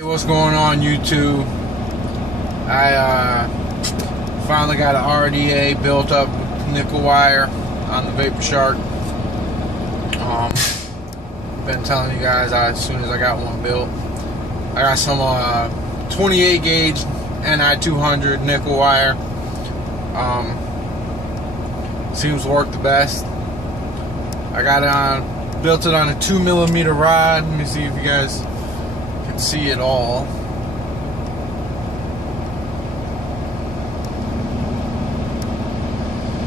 Hey, what's going on, YouTube? I finally got an RDA built up with nickel wire on the vaporshark. Been telling you guys as soon as I got one built. I got some 28 gauge ni200 nickel wire. Seems to work the best. I got it built it on a 2mm rod. Let me see if you guys can see it all.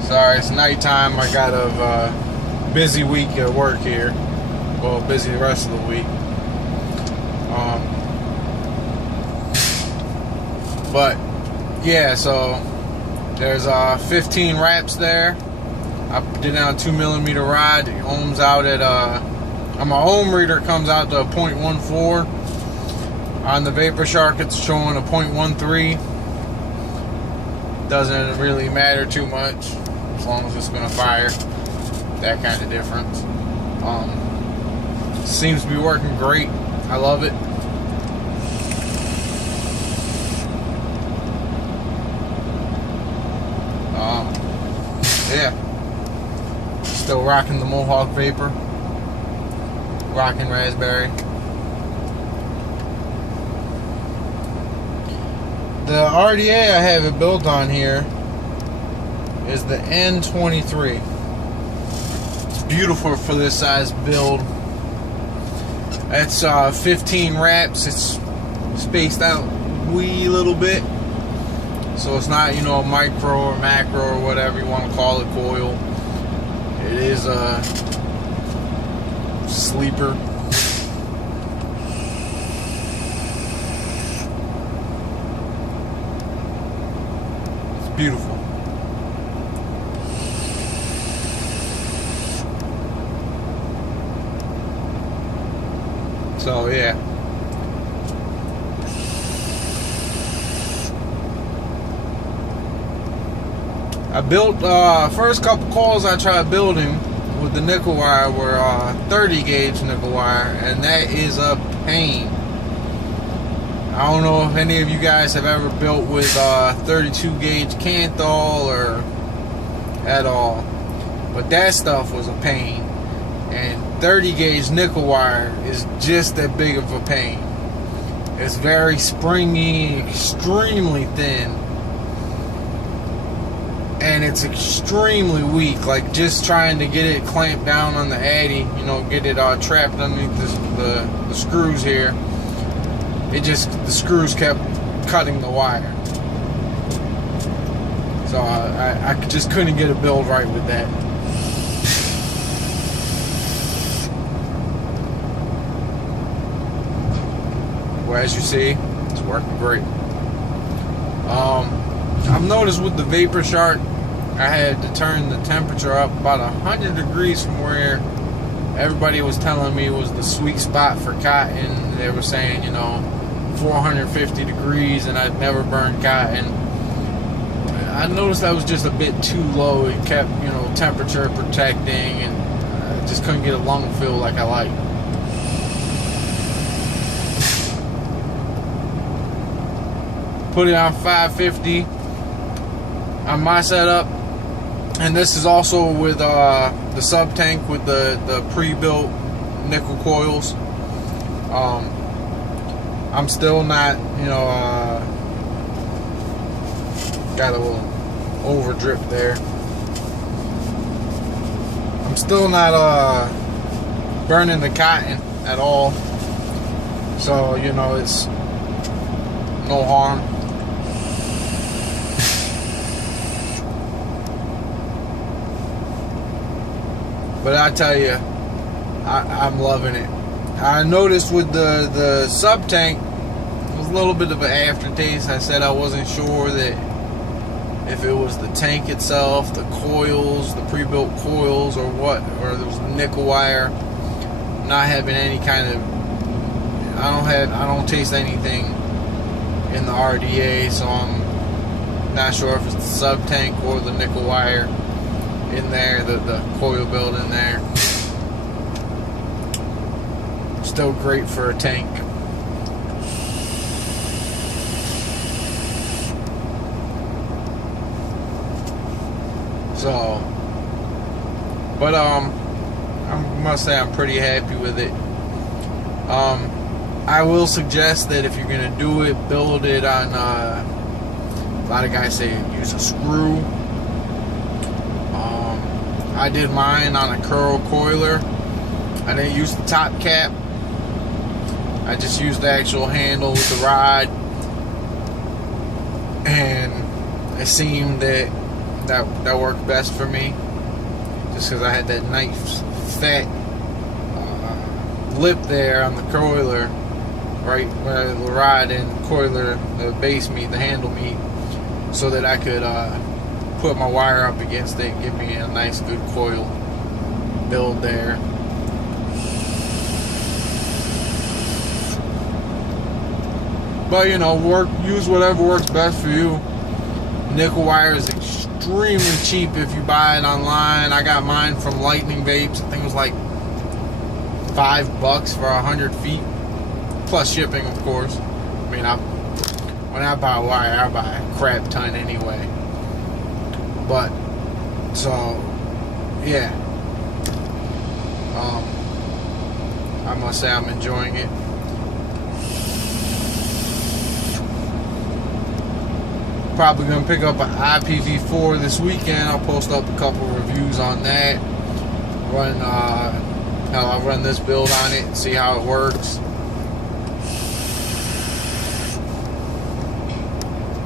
Sorry, it's nighttime. I got a busy week at work here. Well, busy the rest of the week. But yeah, so there's 15 wraps there. I did it on a 2mm rod. It ohms out at on my ohm reader it comes out to a 0.14. On the vaporshark it's showing a 0.13. Doesn't really matter too much as long as it's gonna fire. That kind of difference. Seems to be working great. I love it. Yeah. Still rocking the Mohawk Vapor. Rocking Raspberry. The RDA I have it built on here is the N23. It's beautiful for this size build. It's 15 wraps. It's spaced out wee little bit. So it's not, you know, a micro or macro or whatever you want to call it coil. It is a sleeper. It's beautiful. So yeah. I built first couple coils I tried building with the nickel wire were 30 gauge nickel wire, and that is a pain. I don't know if any of you guys have ever built with 32 gauge Canthal or at all, but that stuff was a pain. And 30 gauge nickel wire is just that big of a pain. It's very springy, extremely thin. And it's extremely weak. Like just trying to get it clamped down on the addy, you know, get it trapped underneath the screws here. The screws kept cutting the wire. So I just couldn't get a build right with that. Well, as you see, it's working great. I've noticed with the vaporshark, I had to turn the temperature up about 100 degrees from where everybody was telling me was the sweet spot for cotton. They were saying, you know, 450 degrees, and I'd never burned cotton. I noticed that was just a bit too low. It kept, you know, temperature protecting, and I just couldn't get a lung feel like I like. Put it on 550 on my setup, and this is also with the sub tank with the pre-built nickel coils. I'm still not, you know, got a little over drip there. I'm still not burning the cotton at all, so you know it's no harm. But I tell you, I'm loving it. I noticed with the sub tank, it was a little bit of an aftertaste. I said I wasn't sure that if it was the tank itself, the coils, the pre-built coils, or what, or there was nickel wire. Not having any kind of, I don't taste anything in the RDA, so I'm not sure if it's the sub tank or the nickel wire in there, the coil build in there. Still great for a tank. So, but I must say I'm pretty happy with it. I will suggest that if you're gonna do it, build it on. A lot of guys say use a screw. I did mine on a curl coiler. I didn't use the top cap. I just used the actual handle with the rod, and it seemed that worked best for me. Just because I had that nice fat lip there on the coiler, right where the rod and coiler, the base meet, the handle meet, so that I could put my wire up against it, give me a nice good coil build there. But you know, use whatever works best for you. Nickel wire is extremely cheap if you buy it online. I got mine from Lightning Vapes. I think it was like $5 for 100 feet, plus shipping, of course. I mean, when I buy wire, I buy a crap ton anyway. But so, yeah. I must say I'm enjoying it. Probably gonna pick up an IPv4 this weekend. I'll post up a couple reviews on that. I'll run this build on it and see how it works.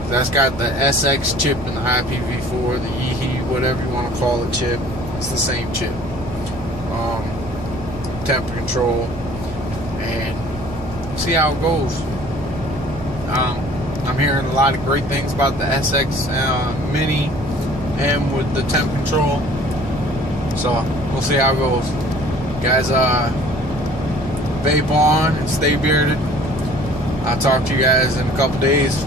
That's got the SX chip and the IPv4, the YIHI, whatever you want to call the chip. It's the same chip. Temp control, and see how it goes. I'm hearing a lot of great things about the SX Mini M with the temp control. So we'll see how it goes. Guys, vape on and stay bearded. I'll talk to you guys in a couple days.